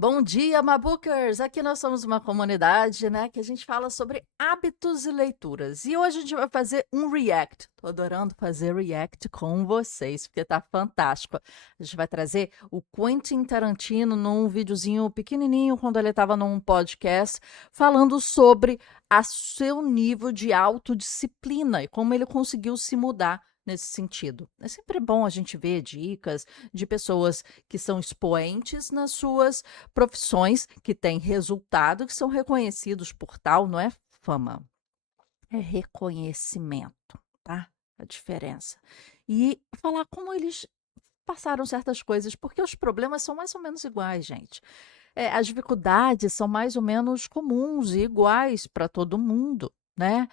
Bom dia, Mabookers! Aqui nós somos uma comunidade, né, que a gente fala sobre hábitos e leituras. E hoje a gente vai fazer um react. Tô adorando fazer react com vocês, porque tá fantástico. A gente vai trazer o Quentin Tarantino num videozinho pequenininho, quando ele estava num podcast, falando sobre a seu nível de autodisciplina e como ele conseguiu se mudar nesse sentido. É sempre bom a gente ver dicas de pessoas que são expoentes nas suas profissões que têm resultado, que são reconhecidos por tal, não é fama, é reconhecimento, tá? A diferença. E falar como eles passaram certas coisas, porque os problemas são mais ou menos iguais, gente. As dificuldades são mais ou menos comuns e iguais para todo mundo, né?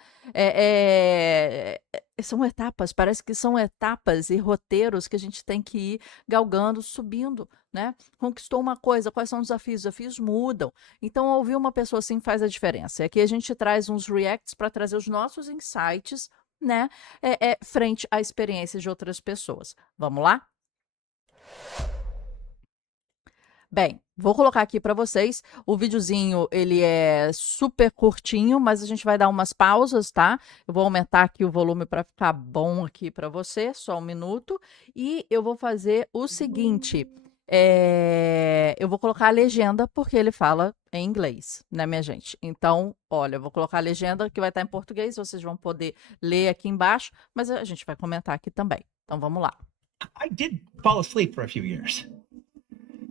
São etapas, parece que são etapas e roteiros que a gente tem que ir galgando, subindo, né? Conquistou uma coisa, quais são os desafios? Os desafios mudam. Então, ouvir uma pessoa assim faz a diferença. E aqui a gente traz uns reacts para trazer os nossos insights, né? Frente à experiência de outras pessoas. Vamos lá? Bem, vou colocar aqui para vocês. O videozinho, ele é super curtinho, mas a gente vai dar umas pausas, tá? Eu vou aumentar aqui o volume para ficar bom aqui para você, só um minuto. E eu vou fazer o seguinte, eu vou colocar a legenda, porque ele fala em inglês, né, minha gente? Então, olha, eu vou colocar a legenda que vai estar em português, vocês vão poder ler aqui embaixo, mas a gente vai comentar aqui também. Então, vamos lá. I did fall asleep for a few years.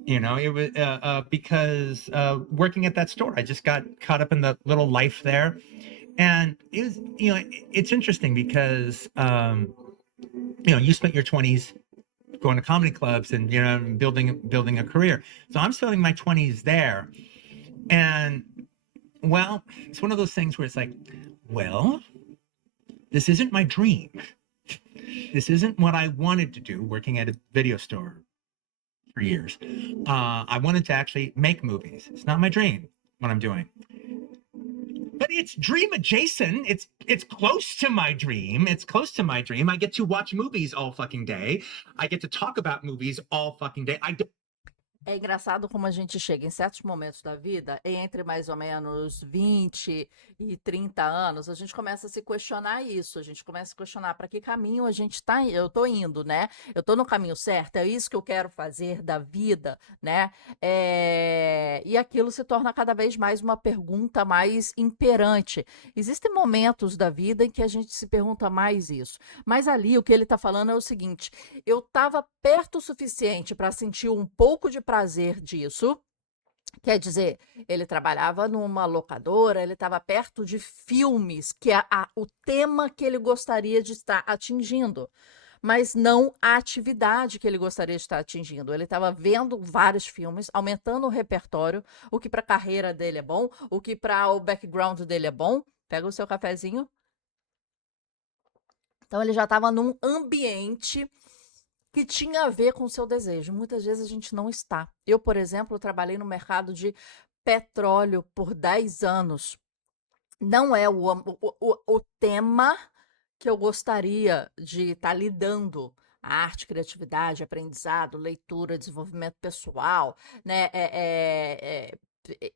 It was because working at that store, I just got caught up in the little life there, and it's interesting because you spent your 20s going to comedy clubs and building a career. So I'm spending my 20s there, and well, it's one of those things where it's like, well, this isn't my dream. This isn't what I wanted to do, working at a video store for years. I wanted to actually make movies. It's not my dream what I'm doing, but it's dream adjacent. It's close to my dream. It's close to my dream. I get to watch movies all fucking day. I get to talk about movies all fucking day. I don't. É engraçado como a gente chega em certos momentos da vida, entre mais ou menos 20 e 30 anos, a gente começa a se questionar isso, a gente começa a questionar para que caminho a gente está, eu estou indo, né? Eu estou no caminho certo, é isso que eu quero fazer da vida, né? E aquilo se torna cada vez mais uma pergunta mais imperante. Existem momentos da vida em que a gente se pergunta mais isso, mas ali o que ele está falando é o seguinte: eu estava perto o suficiente para sentir um pouco de prazer disso. Quer dizer, ele trabalhava numa locadora, ele estava perto de filmes, que é o tema que ele gostaria de estar atingindo, mas não a atividade que ele gostaria de estar atingindo. Ele estava vendo vários filmes, aumentando o repertório, o que para a carreira dele é bom, o que para o background dele é bom. Pega o seu cafezinho. Então ele já estava num ambiente que tinha a ver com o seu desejo. Muitas vezes a gente não está. Eu, por exemplo, trabalhei no mercado de petróleo por 10 anos. Não é o tema que eu gostaria de estar lidando. A arte, criatividade, aprendizado, leitura, desenvolvimento pessoal, né?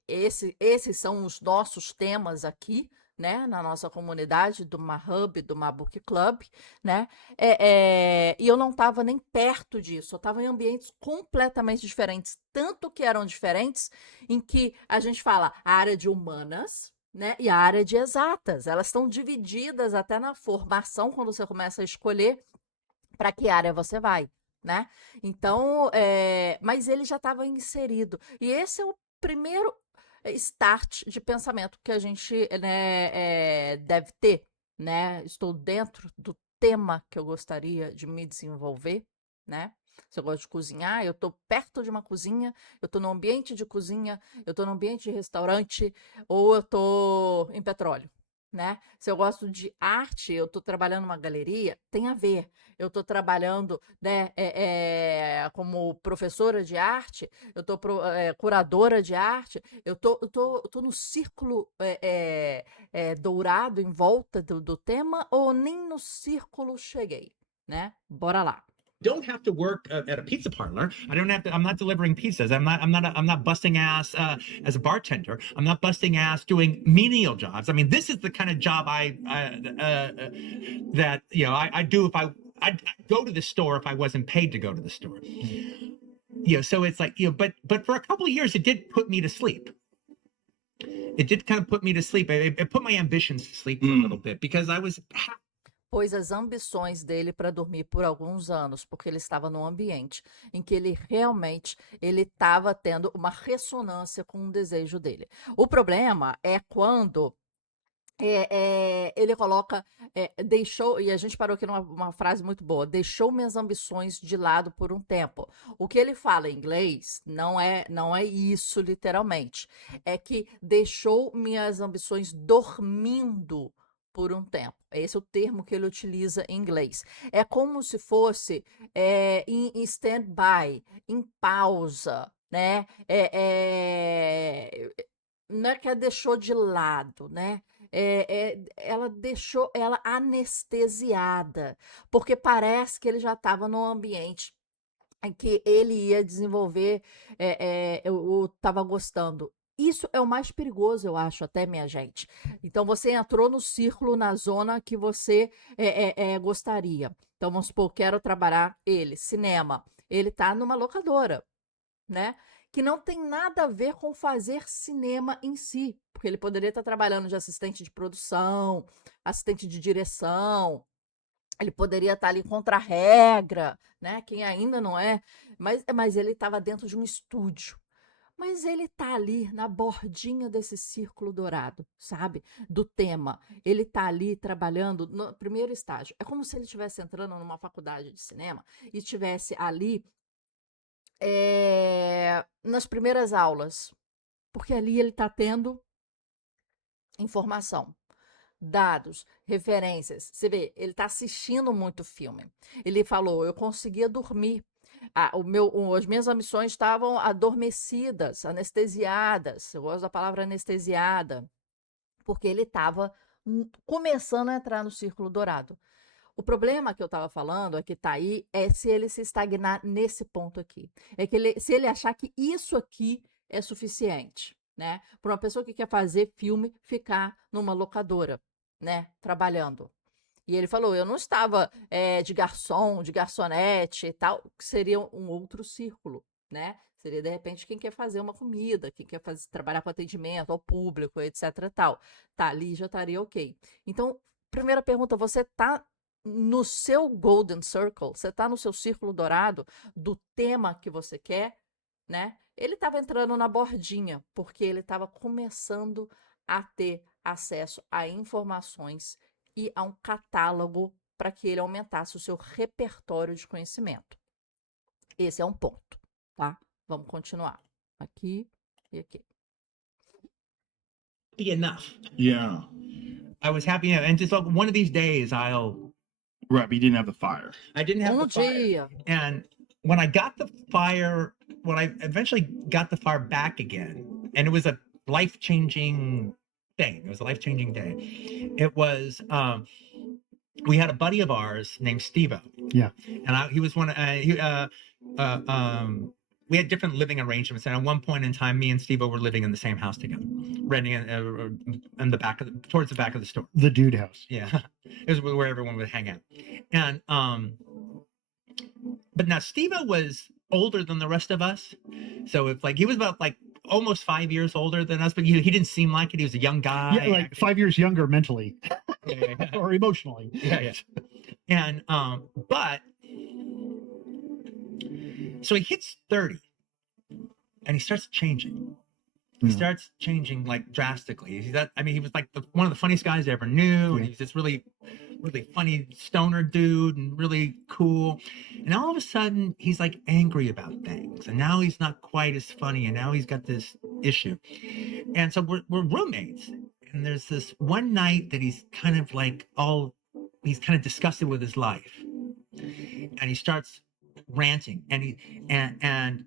Esses são os nossos temas aqui, né? Na nossa comunidade do Mahub, do Mabook Club, né? E eu não estava nem perto disso. Eu estava em ambientes completamente diferentes, tanto que eram diferentes, em que a gente fala a área de humanas, né? E a área de exatas. Elas estão divididas até na formação, quando você começa a escolher para que área você vai, né? Então, mas ele já estava inserido. E esse é o primeiro start de pensamento que a gente, né, deve ter, né? Estou dentro do tema que eu gostaria de me desenvolver, né? Se eu gosto de cozinhar, eu estou perto de uma cozinha, eu estou no ambiente de cozinha, eu estou no ambiente de restaurante, ou eu estou em petróleo, né? Se eu gosto de arte, eu estou trabalhando numa galeria, tem a ver. Eu estou trabalhando, né, como professora de arte, eu estou curadora de arte, eu tô no círculo dourado em volta do tema, ou nem no círculo cheguei, né? Bora lá. don't have to work at a pizza parlor. I don't have to. I'm not delivering pizzas. I'm not busting ass as a bartender. I'm not busting ass doing menial jobs. I mean, this is the kind of job that I do if I'd go to the store if I wasn't paid to go to the store. So it's like but for a couple of years it did put me to sleep. It did kind of put me to sleep. It put my ambitions to sleep for a little bit because I was. Pôs as ambições dele para dormir por alguns anos, porque ele estava num ambiente em que ele realmente ele estava tendo uma ressonância com o desejo dele. O problema é quando ele coloca, deixou, e a gente parou aqui numa frase muito boa, deixou minhas ambições de lado por um tempo. O que ele fala em inglês não é isso literalmente, é que deixou minhas ambições dormindo por um tempo. Esse é o termo que ele utiliza em inglês. É como se fosse em stand-by, em pausa, né? Não é que ela deixou de lado, né? Ela deixou ela anestesiada, porque parece que ele já estava num ambiente em que ele ia desenvolver, eu estava gostando. Isso é o mais perigoso, eu acho, até, minha gente. Então, você entrou no círculo, na zona que você gostaria. Então, vamos supor, quero trabalhar cinema. Ele tá numa locadora, né? Que não tem nada a ver com fazer cinema em si, porque ele poderia estar trabalhando de assistente de produção, assistente de direção, ele poderia estar ali contra a regra, né? Quem ainda não é, mas ele estava dentro de um estúdio. Mas ele tá ali na bordinha desse círculo dourado, sabe? Do tema. Ele tá ali trabalhando no primeiro estágio. É como se ele estivesse entrando numa faculdade de cinema e estivesse ali nas primeiras aulas. Porque ali ele tá tendo informação, dados, referências. Você vê, ele tá assistindo muito filme. Ele falou, eu conseguia dormir. As minhas ambições estavam adormecidas, anestesiadas. Eu gosto da palavra anestesiada, porque ele estava começando a entrar no círculo dourado. O problema que eu estava falando, é que tá aí, é se ele se estagnar nesse ponto aqui. É que se ele achar que isso aqui é suficiente, né? Para uma pessoa que quer fazer filme, ficar numa locadora, né? Trabalhando. E ele falou, eu não estava de garçom, de garçonete e tal, que seria um outro círculo, né? Seria, de repente, quem quer fazer uma comida, quem quer trabalhar com atendimento ao público, etc e tal. Tá, ali já estaria ok. Então, primeira pergunta, você tá no seu Golden Circle, você tá no seu círculo dourado do tema que você quer, né? Ele estava entrando na bordinha, porque ele estava começando a ter acesso a informações e a um catálogo para que ele aumentasse o seu repertório de conhecimento. Esse é um ponto, tá? Vamos continuar. Aqui e aqui. Be enough. Yeah. I was happy, and just like one of these days I'll. Right, but you didn't have the fire. I didn't have the fire. Dia. And when I got the fire, when I eventually got the fire back again, and it was a life-changing thing. It was a life-changing day. It was we had a buddy of ours named Steve-O. Yeah. And he was one we had different living arrangements, and at one point in time, me and Steve-O were living in the same house together, renting in the back towards the back of the store. The dude house. Yeah, it was where everyone would hang out. And but now Steve-O was older than the rest of us, so it's like he was about like almost 5 years older than us, but he didn't seem like it. He was a young guy. Yeah, like 5 years younger mentally. Yeah. Or emotionally. Yeah. And but so he hits 30 and he starts changing. He starts changing like drastically. He was like one of the funniest guys I ever knew. And he was this really, really funny stoner dude and really cool. And all of a sudden he's like angry about things. And now he's not quite as funny. And now he's got this issue. And so we're roommates. And there's this one night that he's kind of disgusted with his life. And he starts ranting, and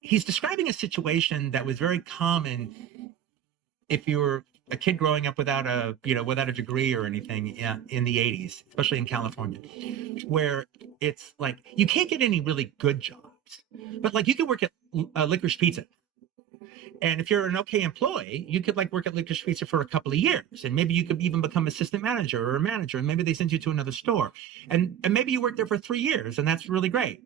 he's describing a situation that was very common if you were a kid growing up without a degree or anything in the 80s, especially in California, where it's like you can't get any really good jobs, but like you could work at Licorice Pizza. And if you're an okay employee, you could like work at Licorice Pizza for a couple of years, and maybe you could even become assistant manager or a manager, and maybe they send you to another store, and maybe you work there for 3 years, and that's really great.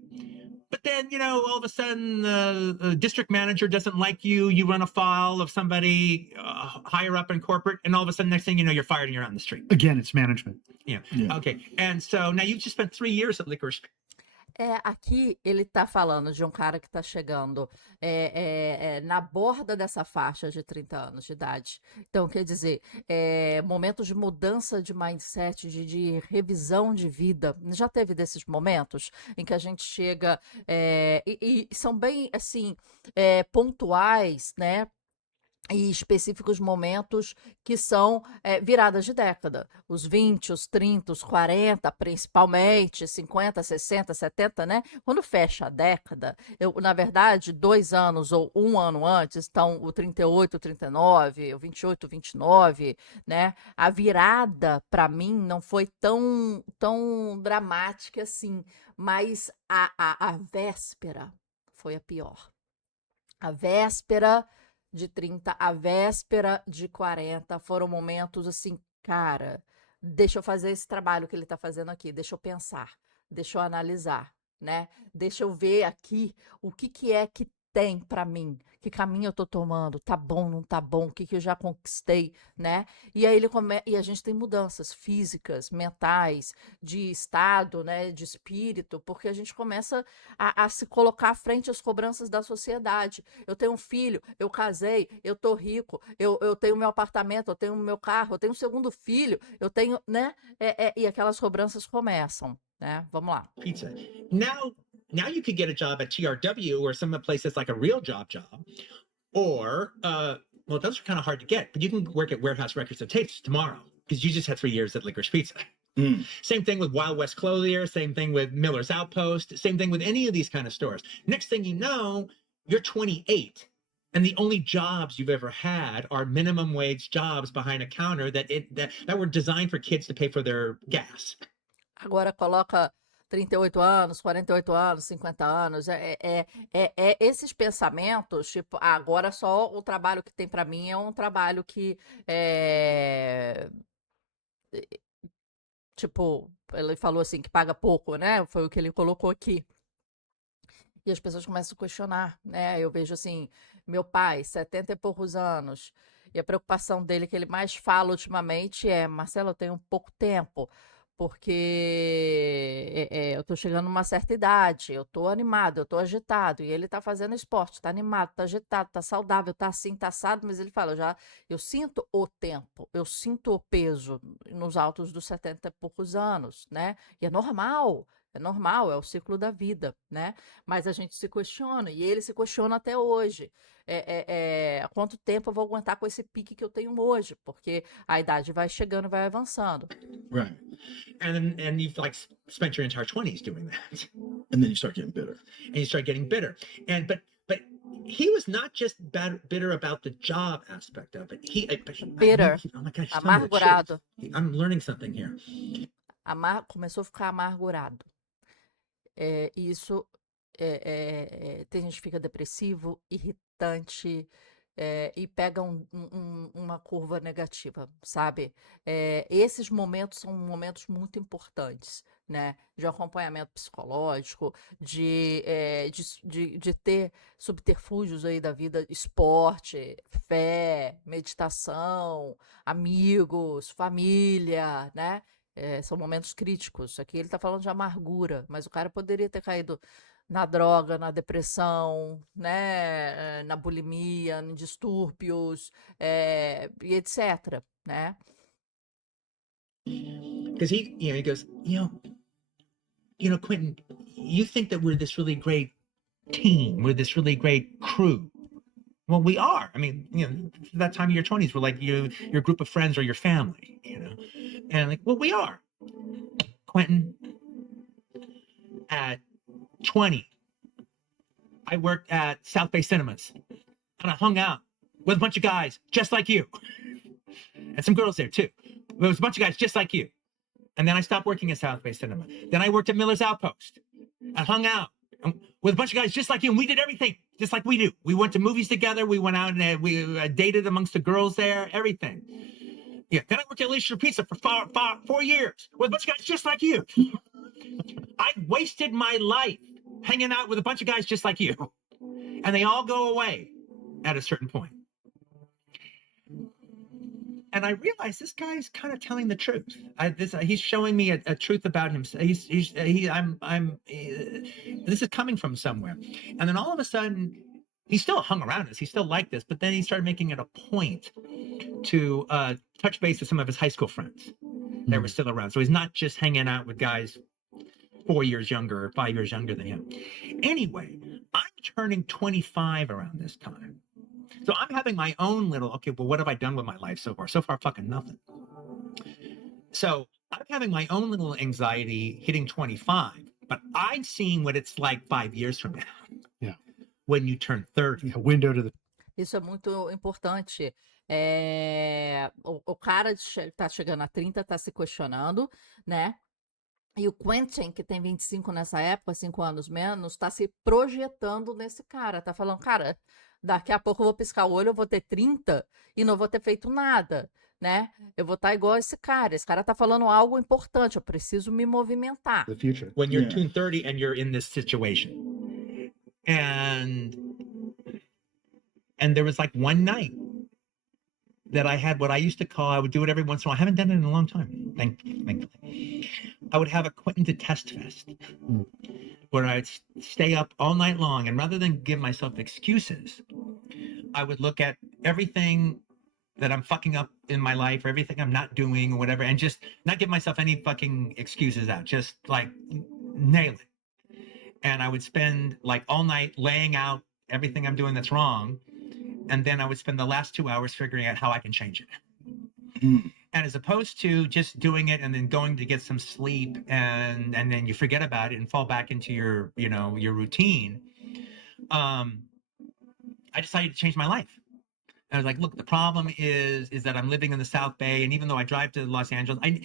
But then, you know, all of a sudden, the district manager doesn't like you. You run afoul of somebody higher up in corporate, and all of a sudden, next thing you know, you're fired and you're on the street. Again, it's management. Yeah. Yeah. Okay. And so now you've just spent 3 years at Licorice. Aqui ele tá falando de um cara que tá chegando na borda dessa faixa de 30 anos de idade. Então, quer dizer, momentos de mudança de mindset, de revisão de vida. Já teve desses momentos em que a gente chega e são bem, assim, pontuais, né? E específicos momentos que são viradas de década. Os 20, os 30, os 40, principalmente, 50, 60, 70, né? Quando fecha a década, na verdade, 2 anos ou 1 ano antes, então o 38, o 39, o 28, o 29, né? A virada, para mim, não foi tão dramática assim, mas a véspera foi a pior. A véspera de 30, a véspera de 40, foram momentos assim, cara, deixa eu fazer esse trabalho que ele está fazendo aqui, deixa eu pensar, deixa eu analisar, né? Deixa eu ver aqui o que é que tem para mim, que caminho eu tô tomando, tá bom, não tá bom, o que eu já conquistei, né? E aí e a gente tem mudanças físicas, mentais, de estado, né, de espírito, porque a gente começa a se colocar à frente às cobranças da sociedade. Eu tenho um filho, eu casei, eu tô rico, eu tenho meu apartamento, eu tenho meu carro, eu tenho um segundo filho, eu tenho, né? E aquelas cobranças começam, né? Vamos lá. Pizza. Now you could get a job at TRW or some places like a real job, or well, those are kind of hard to get, but you can work at Warehouse Records and Tapes tomorrow because you just had 3 years at Licorice Pizza. Same thing with Wild West Clothier, same thing with Miller's Outpost, same thing with any of these kind of stores. Next thing you know, you're 28. And the only jobs you've ever had are minimum wage jobs behind a counter that were designed for kids to pay for their gas. Agora coloca 38 anos, 48 anos, 50 anos, esses pensamentos, tipo, agora só o trabalho que tem para mim é um trabalho que, tipo, ele falou assim, que paga pouco, né? Foi o que ele colocou aqui. E as pessoas começam a questionar, né? Eu vejo assim, meu pai, 70 e poucos anos, e a preocupação dele que ele mais fala ultimamente é, Marcelo, eu tenho pouco tempo, porque eu tô chegando numa certa idade, eu tô animado, eu tô agitado, e ele tá fazendo esporte, tá animado, tá agitado, tá saudável, tá assim, tá assado, mas ele fala, eu sinto o tempo, eu sinto o peso nos altos dos 70 e poucos anos, né? E é normal, é o ciclo da vida, né? Mas a gente se questiona, e ele se questiona até hoje. Há quanto tempo eu vou aguentar com esse pique que eu tenho hoje? Porque a idade vai chegando, vai avançando. Right. And you've like spent your entire 20s doing that. And then you start getting bitter. And you start getting bitter. But he was not just bitter about the job aspect of it. Bitter. Oh my gosh, Amargurado. I'm learning something here. Começou a ficar amargurado. Isso tem gente que fica depressivo, irritante, e pega uma curva negativa, sabe? Esses momentos são momentos muito importantes, né? De acompanhamento psicológico, de ter subterfúgios aí da vida, esporte, fé, meditação, amigos, família, né? São momentos críticos. Aqui ele está falando de amargura, mas o cara poderia ter caído na droga, na depressão, né? Na bulimia, em distúrbios, e etc, né? Because he goes, Quentin, you think that we're this really great team, we're this really great crew. Well, we are. I mean, that time of your 20s, we're like your group of friends or your family, And like, well, we are. Quentin, at 20, I worked at South Bay Cinemas, and I hung out with a bunch of guys just like you, and some girls there too. There was a bunch of guys just like you. And then I stopped working at South Bay Cinema. Then I worked at Miller's Outpost. I hung out with a bunch of guys just like you, and we did everything just like we do. We went to movies together. We went out and we dated amongst the girls there, everything. Yeah. Then I worked at Alicia Pizza for 4 years with a bunch of guys just like you. I wasted my life hanging out with a bunch of guys just like you. And they all go away at a certain point. And I realized this guy's kind of telling the truth. He's showing me a truth about himself. This is coming from somewhere. And then all of a sudden, he still hung around us. He still liked us. But then he started making it a point to touch base with some of his high school friends that were still around. So he's not just hanging out with guys 4 years younger or 5 years younger than him. Anyway, I'm turning 25 around this time. So I'm having my own little, okay, well, what have I done with my life so far? So far, fucking nothing. So I'm having my own little anxiety hitting 25, but I'm seeing what it's like 5 years from now. Yeah. When you turn 30. A window to the Isso é muito importante. O cara tá chegando a 30, tá se questionando, né? E o Quentin, que tem 25 nessa época, 5 anos menos, tá se projetando nesse cara. Tá falando, cara, daqui a pouco eu vou piscar o olho, eu vou ter 30 e não vou ter feito nada, né? Eu vou estar igual esse cara. Esse cara tá falando algo importante, eu preciso me movimentar. the future. When you're Yeah. 30 and you're in this situation. And there was like one night that I had what I used to call, I would do it every once in a while. I haven't done it in a long time, thankfully. I would have a Quentin to Test Fest where I'd stay up all night long. And rather than give myself excuses, I would look at everything that I'm fucking up in my life or everything I'm not doing or whatever, and just not give myself any fucking excuses out, just like nail it. And I would spend like all night laying out everything I'm doing that's wrong. And then I would spend the last 2 hours figuring out how I can change it. Mm. And as opposed to just doing it and then going to get some sleep and then you forget about it and fall back into your, your routine, I decided to change my life. I was like, look, the problem is that I'm living in the South Bay, and even though I drive to Los Angeles, I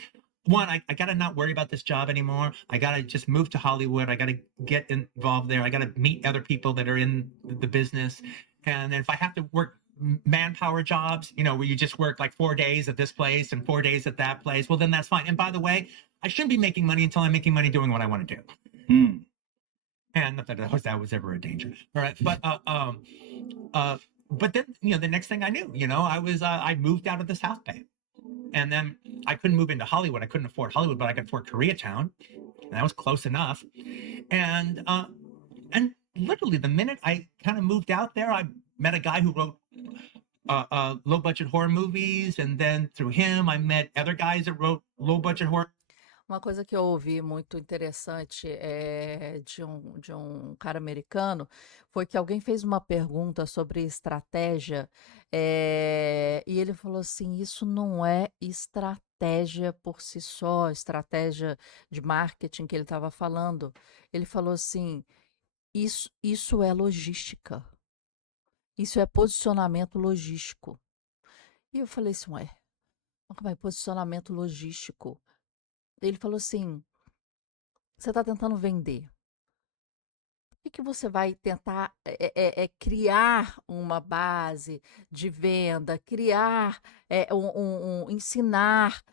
got to not worry about this job anymore. I got to just move to Hollywood. I got to get involved there. I got to meet other people that are in the business. And then if I have to work manpower jobs, where you just work like 4 days at this place and 4 days at that place, well, then that's fine. And by the way, I shouldn't be making money until I'm making money doing what I want to do. Mm. And not that that was ever a danger. All right. But then, the next thing I knew, I moved out of the South Bay. And then I couldn't move into Hollywood. I couldn't afford Hollywood, but I could afford Koreatown. And that was close enough. And literally the minute I kind of moved out there, I met a guy who wrote low budget horror movies. And then through him, I met other guys that wrote low budget horror. Uma coisa que eu ouvi muito interessante de um cara americano foi que alguém fez uma pergunta sobre estratégia, e ele falou assim: isso não é estratégia por si só, estratégia de marketing que ele estava falando. Ele falou assim: isso é logística, isso é posicionamento logístico. E eu falei assim: ué, como é posicionamento logístico? Ele falou assim: você está tentando vender. Por que você vai tentar criar uma base de venda, criar, ensinar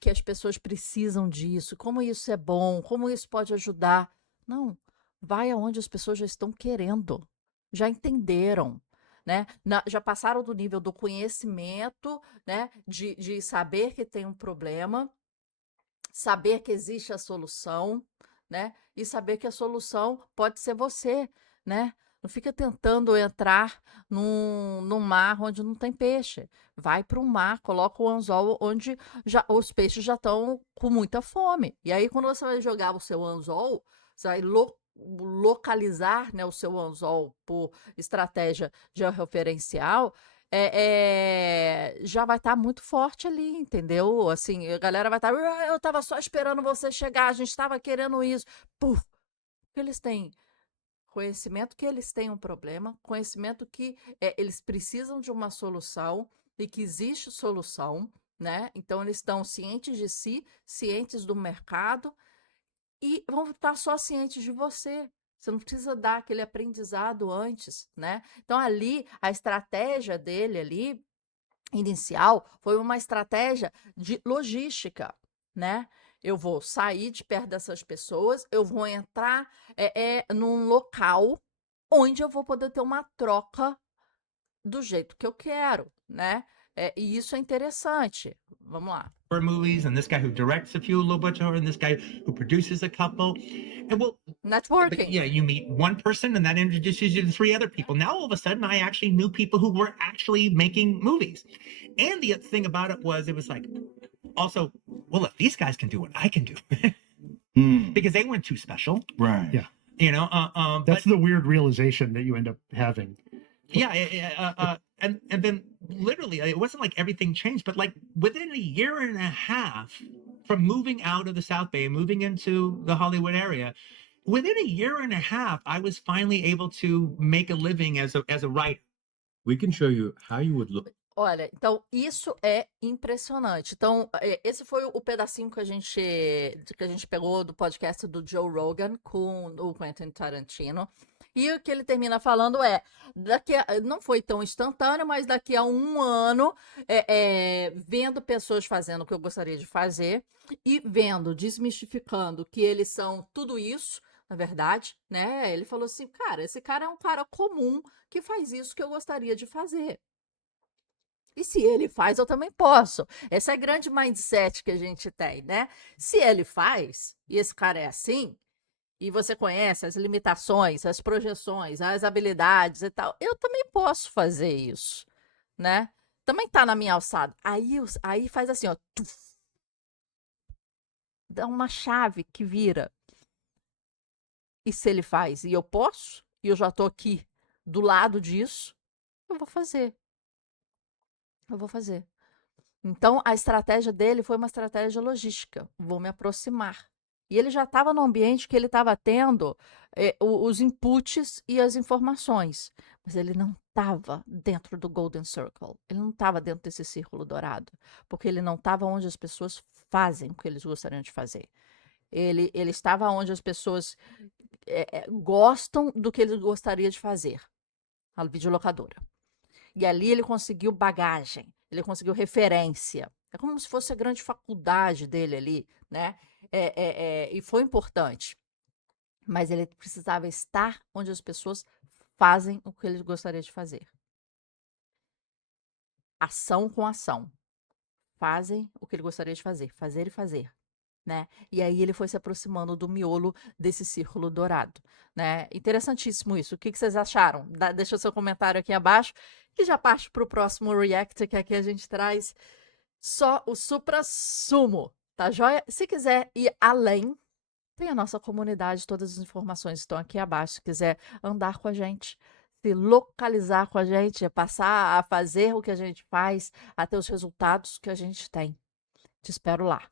que as pessoas precisam disso, como isso é bom, como isso pode ajudar? Não, vai aonde as pessoas já estão querendo, já entenderam. Né? Já passaram do nível do conhecimento, né? De saber que tem um problema, saber que existe a solução, né? E saber que a solução pode ser você, né? Não fica tentando entrar num mar onde não tem peixe. Vai para um mar, coloca o anzol onde os peixes já estão com muita fome. E aí, quando você vai jogar o seu anzol, você vai localizar, né, o seu anzol por estratégia georreferencial, já vai estar muito forte ali, entendeu? Assim, a galera vai estar, eu estava só esperando você chegar, a gente estava querendo isso. Puf! Porque eles têm conhecimento que eles têm um problema, conhecimento que eles precisam de uma solução e que existe solução, né? Então, eles estão cientes de si, cientes do mercado e vão estar só cientes de você. Você não precisa dar aquele aprendizado antes, né? Então, ali, a estratégia dele ali, inicial, foi uma estratégia de logística, né? Eu vou sair de perto dessas pessoas, eu vou entrar num local onde eu vou poder ter uma troca do jeito que eu quero, né? E isso é interessante. Vamos lá. movies, and this guy who directs a few a little bit, and this guy who produces a couple. And well, but Networking. yeah, you meet one person and that introduces you to 3 other people. Now all of a sudden I actually knew people who were actually making movies. And the thing about it was like, also, well, if these guys can do what I can do, because they weren't too special, Right. Yeah. you know. That's the weird realization that you end up having. Yeah, and then literally it wasn't like everything changed, but like within a year and a half from moving out of the South Bay, moving into the Hollywood area, within a year and a half, I was finally able to make a living as a writer. We can show you how you would look. Olha, então isso é impressionante. Então, esse foi o pedacinho que a gente pegou do podcast do Joe Rogan com o Quentin Tarantino. E o que ele termina falando não foi tão instantâneo, mas daqui a um ano, vendo pessoas fazendo o que eu gostaria de fazer e desmistificando que eles são tudo isso, na verdade, né? Ele falou assim, cara, esse cara é um cara comum que faz isso que eu gostaria de fazer. E se ele faz, eu também posso. Esse é o grande mindset que a gente tem, né? Se ele faz, e esse cara é assim, e você conhece as limitações, as projeções, as habilidades e tal, eu também posso fazer isso, né? Também tá na minha alçada. Aí faz assim, ó. Dá uma chave que vira. E se ele faz, e eu posso, e eu já tô aqui do lado disso, eu vou fazer. Eu vou fazer. Então, a estratégia dele foi uma estratégia logística. Vou me aproximar. E ele já estava no ambiente que ele estava tendo os inputs e as informações. Mas ele não estava dentro do Golden Circle. Ele não estava dentro desse círculo dourado. Porque ele não estava onde as pessoas fazem o que eles gostariam de fazer. Ele estava onde as pessoas gostam do que ele gostaria de fazer. A videolocadora. E ali ele conseguiu bagagem, ele conseguiu referência. É como se fosse a grande faculdade dele ali, né? E foi importante. Mas ele precisava estar onde as pessoas fazem o que ele gostaria de fazer. Ação com ação. Fazem o que ele gostaria de fazer. Fazer e fazer. Né? E aí ele foi se aproximando do miolo desse círculo dourado, né? Interessantíssimo isso. O que vocês acharam? Deixa o seu comentário aqui abaixo e já parte para o próximo react, que aqui a gente traz só o suprassumo, tá joia? Se quiser ir além, tem a nossa comunidade, todas as informações estão aqui abaixo. Se quiser andar com a gente, se localizar com a gente, passar a fazer o que a gente faz, a ter os resultados que a gente tem. Te espero lá.